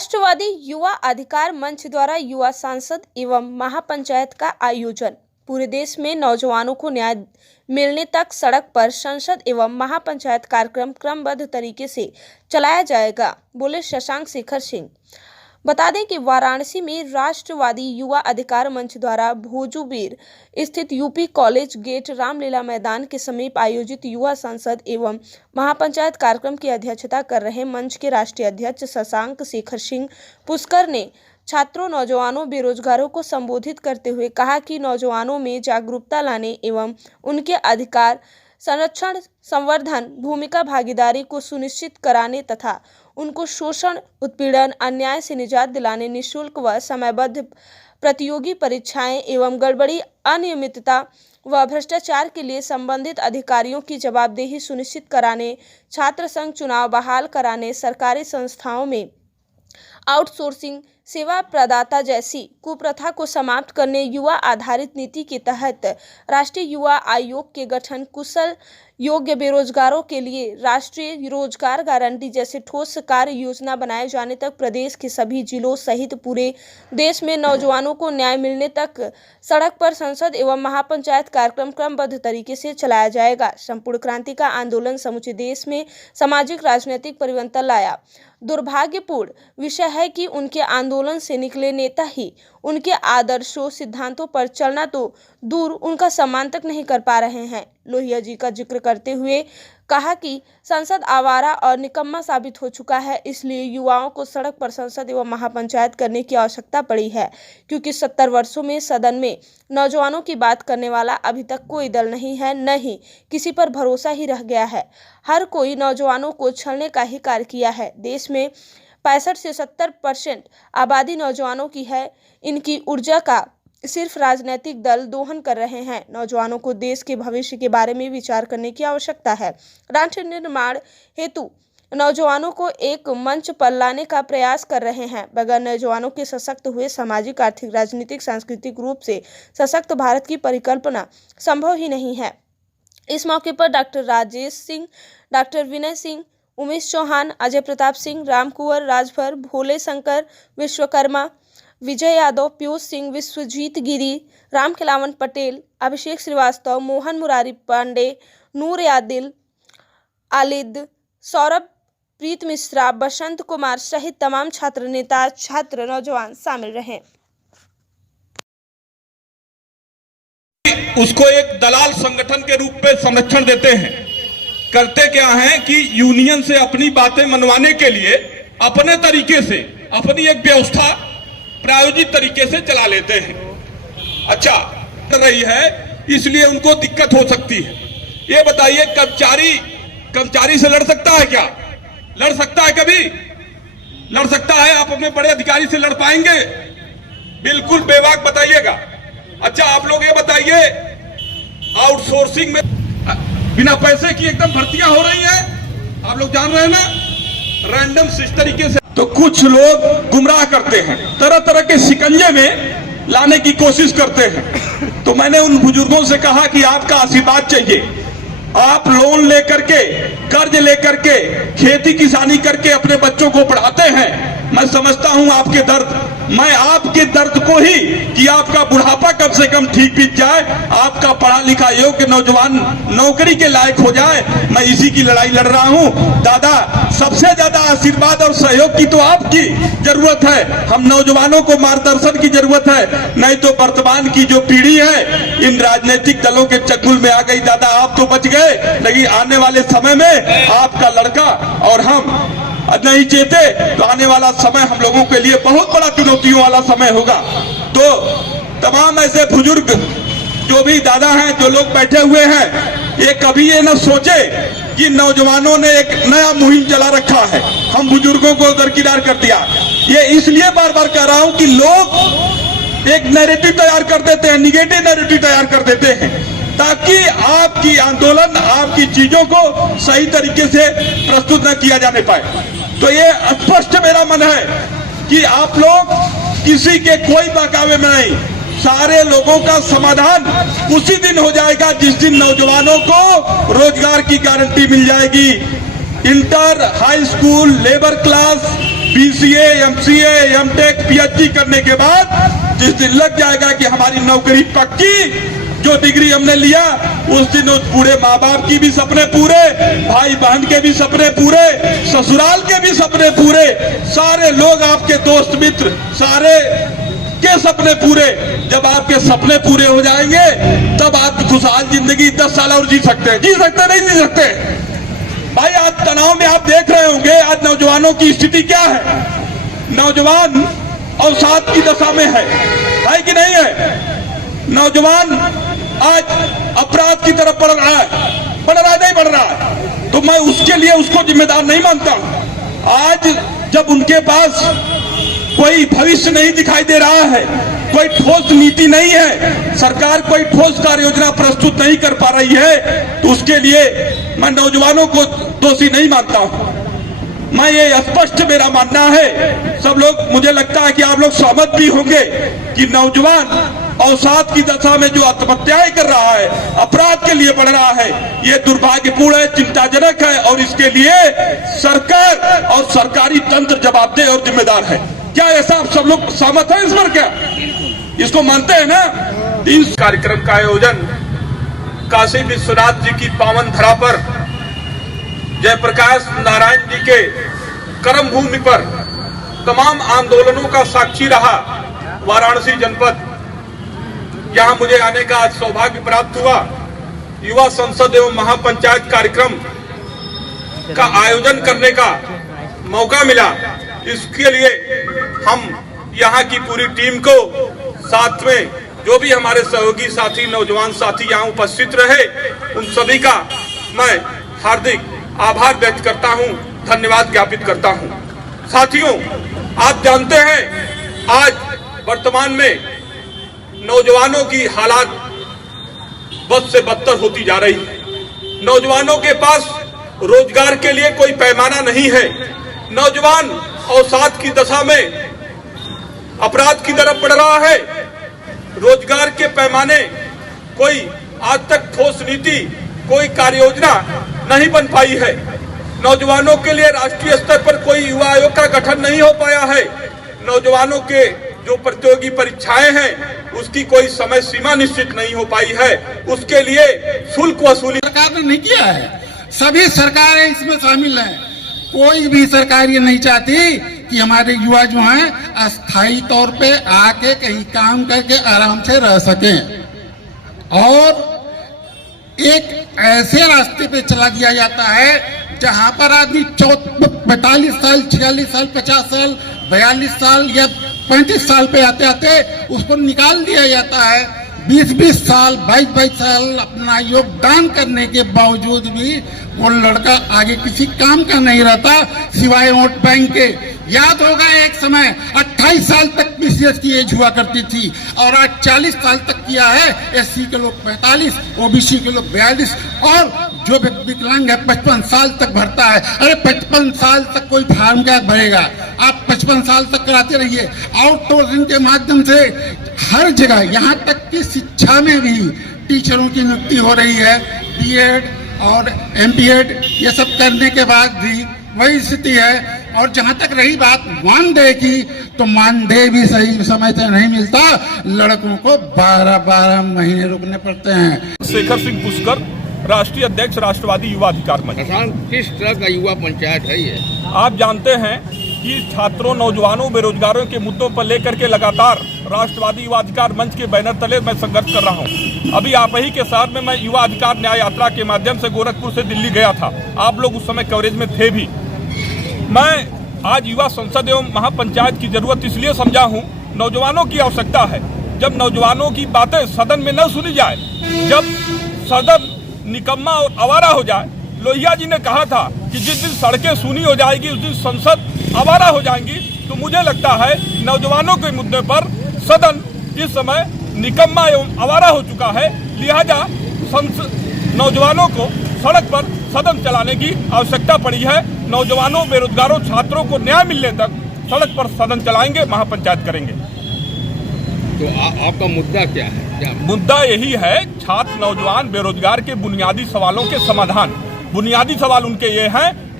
राष्ट्रवादी युवा अधिकार मंच द्वारा युवा सांसद एवं महापंचायत का आयोजन। पूरे देश में नौजवानों को न्याय मिलने तक सड़क पर संसद एवं महापंचायत कार्यक्रम क्रमबद्ध तरीके से चलाया जाएगा, बोले शशांक शेखर सिंह। बता दें कि वाराणसी में राष्ट्रवादी युवा अधिकार मंच द्वारा भोजूबीर स्थित यूपी कॉलेज गेट रामलीला मैदान के समीप आयोजित युवा संसद एवं महापंचायत कार्यक्रम की अध्यक्षता कर रहे मंच के राष्ट्रीय अध्यक्ष शशांक शेखर सिंह पुष्कर ने छात्रों, नौजवानों, बेरोजगारों को संबोधित करते हुए कहा कि नौजवानों में जागरूकता लाने एवं उनके अधिकार संरक्षण, संवर्धन, भूमिका भागीदारी को सुनिश्चित कराने तथा उनको शोषण, उत्पीड़न, अन्याय से निजात दिलाने, निःशुल्क व समयबद्ध प्रतियोगी परीक्षाएं एवं गड़बड़ी, अनियमितता व भ्रष्टाचार के लिए संबंधित अधिकारियों की जवाबदेही सुनिश्चित कराने, छात्र संघ चुनाव बहाल कराने, सरकारी संस्थाओं में आउटसोर्सिंग सेवा प्रदाता जैसी कुप्रथा को समाप्त करने, युवा आधारित नीति के तहत राष्ट्रीय युवा आयोग के गठन, कुशल योग्य बेरोजगारों के लिए राष्ट्रीय रोजगार गारंटी जैसे ठोस कार्य योजना बनाए जाने तक प्रदेश के सभी जिलों सहित पूरे देश में नौजवानों को न्याय मिलने तक सड़क पर संसद एवं महापंचायत कार्यक्रम क्रमबद्ध तरीके से चलाया जाएगा। संपूर्ण क्रांति का आंदोलन समूचे देश में सामाजिक राजनीतिक परिवर्तन लाया। दुर्भाग्यपूर्ण विषय है कि उनके आंदोलन से निकले नेता ही उनके आदर्शों, सिद्धांतों पर चलना तो दूर उनका सम्मान तक नहीं कर पा रहे हैं। लोहिया जी का जिक्र करते हुए कहा कि संसद आवारा और निकम्मा साबित हो चुका है, इसलिए युवाओं को सड़क पर संसद एवं महापंचायत करने की आवश्यकता पड़ी है, क्योंकि 70 वर्षों में सदन में नौजवानों की बात करने वाला अभी तक कोई दल नहीं है, न ही किसी पर भरोसा ही रह गया है। हर कोई नौजवानों को छलने का ही कार्य किया है। देश में 65 से 70% आबादी नौजवानों की है। इनकी ऊर्जा का सिर्फ राजनीतिक दल दोहन कर रहे हैं। नौजवानों को देश के भविष्य के बारे में विचार करने की आवश्यकता है। राष्ट्र निर्माण हेतु नौजवानों को एक मंच पर लाने का प्रयास कर रहे हैं। बगैर नौजवानों के सशक्त हुए सामाजिक, आर्थिक, राजनीतिक, सांस्कृतिक रूप से सशक्त भारत की परिकल्पना संभव ही नहीं है। इस मौके पर डॉक्टर राजेश सिंह, डॉक्टर विनय सिंह, उमेश चौहान, अजय प्रताप सिंह, राम कुंवर, राजभर, भोले शंकर, विश्वकर्मा, विजय यादव, पीयूष सिंह, विश्वजीत गिरी, राम खिलावन पटेल, अभिषेक श्रीवास्तव, मोहन मुरारी पांडे, नूर यादिल, आलिद, सौरभ, प्रीत मिश्रा, बसंत कुमार सहित तमाम छात्र नेता, छात्र, नौजवान शामिल रहे। उसको एक दलाल संगठन के रूप में संरक्षण देते हैं। करते क्या है कि यूनियन से अपनी बातें मनवाने के लिए अपने तरीके से अपनी एक व्यवस्था प्रायोजित तरीके से चला लेते हैं। अच्छा रही है, इसलिए उनको दिक्कत हो सकती है। ये बताइए, कर्मचारी से लड़ सकता है क्या? लड़ सकता है? कभी लड़ सकता है? आप अपने बड़े अधिकारी से लड़ पाएंगे? बिल्कुल बेबाक बताइएगा। अच्छा, आप लोग ये बताइए, आउटसोर्सिंग में बिना पैसे की एकदम भर्तियां हो रही हैं, आप लोग जान रहे हैं ना, रैंडम इस तरीके से। तो कुछ लोग गुमराह करते हैं, तरह तरह के शिकंजे में लाने की कोशिश करते हैं। तो मैंने उन बुजुर्गों से कहा कि आपका आशीर्वाद चाहिए। आप लोन लेकर के, कर्ज लेकर के, खेती किसानी करके अपने बच्चों को पढ़ाते हैं। मैं समझता हूं आपके दर्द, मैं आपके दर्द को ही कि आपका बुढ़ापा कम से कम ठीक बीत जाए, आपका पढ़ा लिखा योग्य नौजवान नौकरी के लायक हो जाए, मैं इसी की लड़ाई लड़ रहा हूं। दादा, सबसे ज्यादा आशीर्वाद और सहयोग की तो आपकी जरूरत है। हम नौजवानों को मार्गदर्शन की जरूरत है, नहीं तो वर्तमान की जो पीढ़ी है इन राजनीतिक दलों के चंगुल में आ गई। दादा, आप तो बच गए, लेकिन आने वाले समय में आपका लड़का और हम नहीं चेते तो आने वाला समय हम लोगों के लिए बहुत बड़ा चुनौतियों वाला समय होगा। तो तमाम ऐसे बुजुर्ग जो भी दादा हैं, जो लोग बैठे हुए हैं, ये कभी ये न सोचे कि नौजवानों ने एक नया मुहिम चला रखा है, हम बुजुर्गों को दरकिनार कर दिया। ये इसलिए बार बार कह रहा हूं कि लोग एक नैरेटिव तैयार कर देते हैं, निगेटिव नैरेटिव तैयार कर देते हैं, ताकि आपकी आंदोलन, आपकी चीजों को सही तरीके से प्रस्तुत न किया जाने पाए। तो ये स्पष्ट मेरा मन है कि आप लोग किसी के कोई बहकावे में नहीं, सारे लोगों का समाधान उसी दिन हो जाएगा जिस दिन नौजवानों को रोजगार की गारंटी मिल जाएगी। Inter, high school, labour class, BCA, MCA, MTech, PhD करने के बाद जिस दिन लग जाएगा कि हमारी नौकरी पक्की, जो डिग्री हमने लिया उस दिन उस पूरे माँ बाप की भी सपने पूरे, भाई बहन के भी सपने पूरे, ससुराल के भी सपने पूरे, सारे लोग आपके दोस्त मित्र सारे के सपने पूरे। जब आपके सपने पूरे हो जाएंगे तब आप खुशहाल जिंदगी 10 साल और जी सकते हैं। जी सकते नहीं जी सकते भाई। आज तनाव में आप देख रहे होंगे आज नौजवानों की स्थिति क्या है। नौजवान अवसाद की दशा में है कि नहीं है। नौजवान आज अपराध की तरफ बढ़ रहा है नहीं बढ़ रहा है, तो मैं उसके लिए उसको जिम्मेदार नहीं मानता हूं। आज जब उनके पास कोई भविष्य नहीं दिखाई दे रहा है, कोई ठोस नीति नहीं है, सरकार कोई ठोस कार्य योजना प्रस्तुत नहीं कर पा रही है, तो उसके लिए मैं नौजवानों को दोषी नहीं मानता हूं। मैं ये स्पष्ट मेरा मानना है, सब लोग मुझे लगता है कि आप लोग सहमत भी होंगे कि नौजवान अवसाद की दशा में जो आत्महत्याएं कर रहा है, अपराध के लिए बढ़ रहा है, ये दुर्भाग्यपूर्ण है, चिंताजनक है और इसके लिए सरकार और सरकारी तंत्र जवाबदेह और जिम्मेदार है। क्या ऐसा आप सब लोग सहमत हैं इस पर? क्या इसको मानते हैं ना? इस कार्यक्रम का आयोजन काशी विश्वनाथ जी की पावन धरा पर जयप्रकाश नारायण जी के कर्म भूमि पर तमाम आंदोलनों का साक्षी रहा वाराणसी जनपद, यहां मुझे आने का आज सौभाग्य प्राप्त हुआ। युवा संसद एवं महापंचायत कार्यक्रम का आयोजन करने का मौका मिला। इसके लिए हम यहां की पूरी टीम को, साथ में जो भी हमारे सहयोगी साथी नौजवान साथी यहां उपस्थित रहे, उन सभी का मैं हार्दिक आभार व्यक्त करता हूं, धन्यवाद ज्ञापित करता हूं। साथियों, आप जानते हैं आज वर्तमान में नौजवानों की हालात बद से बदतर होती जा रही है। नौजवानों के पास रोजगार के लिए कोई पैमाना नहीं है। नौजवान अवसाद की दशा में अपराध की तरफ बढ़ रहा है। रोजगार के पैमाने कोई आज तक ठोस नीति, कोई कार्य योजना नहीं बन पाई है। नौजवानों के लिए राष्ट्रीय स्तर पर कोई युवा आयोग का गठन नहीं हो पाया है। नौजवानों के जो प्रतियोगी परीक्षाएं हैं उसकी कोई समय सीमा निश्चित नहीं हो पाई है। उसके लिए शुल्क वसूली सरकार ने नहीं किया है। सभी सरकारें इसमें शामिल हैं। कोई भी सरकार ये नहीं चाहती कि हमारे युवा जो हैं अस्थायी तौर पे आके कहीं काम करके आराम से रह सकें, और एक ऐसे रास्ते पे चला दिया जाता है जहां पर आदमी 45 साल, 46 साल, 50 साल, 42 साल या 35 साल पे आते आते उसको निकाल दिया जाता है। 20-20 साल, 22-22 साल अपना योगदान करने के बावजूद भी वो लड़का आगे किसी काम का नहीं रहता सिवाय वोट बैंक के। याद होगा एक समय 28 साल तक PCS की एज हुआ करती थी और आज 40 साल तक किया है। SC के लोग 45, OBC के लोग 42 और जो विकलांग है 55 साल तक भरता है। अरे 55 साल तक कोई फार्म क्या भरेगा? आप 55 साल तक कराते रहिए। आउटसोर्सिंग के माध्यम से हर जगह, यहाँ तक कि शिक्षा में भी टीचरों की नियुक्ति हो रही है। B.Ed और MPEd ये सब करने के बाद भी वही स्थिति है। और जहां तक रही बात मानदेय की, तो मानदेय भी सही समय से नहीं मिलता। लड़कों को 12-12 महीने रुकने पड़ते हैं। शेखर सिंह पुष्कर, राष्ट्रीय अध्यक्ष राष्ट्रवादी युवा अधिकार मंच। किस तरह का युवा पंचायत है ये? आप जानते हैं कि छात्रों, नौजवानों, बेरोजगारों के मुद्दों पर लेकर के लगातार राष्ट्रवादी युवा अधिकार मंच के बैनर तले मैं संघर्ष कर रहा हूं। अभी आप ही के शहर में मैं युवा अधिकार न्याय यात्रा के माध्यम से गोरखपुर से दिल्ली गया था। आप लोग उस समय कवरेज में थे भी। मैं आज युवा संसद एवं महापंचायत की जरूरत इसलिए समझा हूं, नौजवानों की आवश्यकता है। जब नौजवानों की बातें सदन में न सुनी जाए, जब सदन निकम्मा और आवारा हो जाए, लोहिया जी ने कहा था कि जिस दिन सड़कें सूनी हो जाएगी उस दिन संसद आवारा हो जाएंगी। तो मुझे लगता है नौजवानों के मुद्दे पर सदन इस समय निकम्मा एवं आवारा हो चुका है। लिहाजा नौजवानों को सड़क पर सदन चलाने की आवश्यकता पड़ी है। नौजवानों, बेरोजगारों, छात्रों को न्याय मिलने तक सड़क पर सदन चलाएंगे, महापंचायत करेंगे। तो आपका मुद्दा क्या है? मुद्दा यही है, छात्र, नौजवान, बेरोजगार के बुनियादी सवालों के समाधान। बुनियादी सवाल उनके ये हैं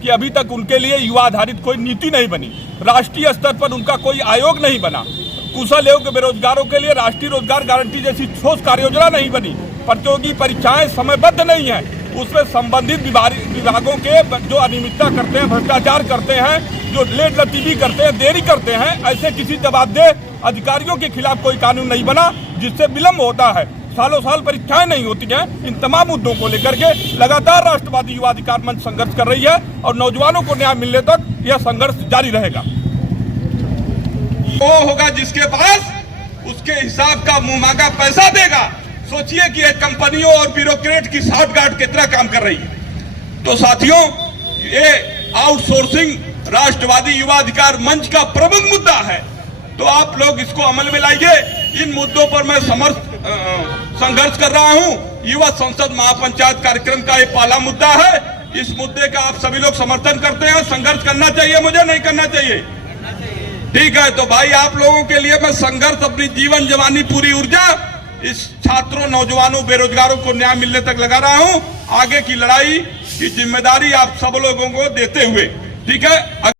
कि अभी तक उनके लिए युवा आधारित कोई नीति नहीं बनी, राष्ट्रीय स्तर पर उनका कोई आयोग नहीं बना, कुशल एवं बेरोजगारों के लिए राष्ट्रीय रोजगार गारंटी जैसी ठोस कार्य योजना नहीं बनी, प्रतियोगी परीक्षाएं समयबद्ध नहीं है, उसमें संबंधित विभागों के जो अनियमितता करते हैं, भ्रष्टाचार करते हैं, जो लेट लतीफी करते हैं, देरी करते हैं, ऐसे किसी जवाबदेह अधिकारियों के खिलाफ कोई कानून नहीं बना, जिससे विलम्ब होता है, सालों साल परीक्षाएं नहीं होती हैं। इन तमाम मुद्दों को लेकर के लगातार राष्ट्रवादी युवा अधिकार मंच संघर्ष कर रही है और नौजवानों को न्याय मिलने तक यह संघर्ष जारी रहेगा। वो होगा जिसके पास उसके हिसाब का मुंह मांगा पैसा देगा। सोचिए कि एक कंपनियों और ब्यूरोक्रेट की साठगांठ कितना काम कर रही है। तो साथियों, ये आउटसोर्सिंग राष्ट्रवादी युवा अधिकार मंच का प्रमुख मुद्दा है, तो आप लोग इसको अमल में लाइए। इन मुद्दों पर मैं संघर्ष कर रहा हूं। युवा संसद महापंचायत कार्यक्रम का ये पहला मुद्दा है। इस मुद्दे का आप सभी लोग समर्थन करते हैं। संघर्ष करना चाहिए, मुझे नहीं करना चाहिए? ठीक है, तो भाई आप लोगों के लिए मैं संघर्ष, अपनी जीवन जवानी, पूरी ऊर्जा इस छात्रों, नौजवानों, बेरोजगारों को न्याय मिलने तक लगा रहा हूं। आगे की लड़ाई की जिम्मेदारी आप सब लोगों को देते हुए, ठीक है।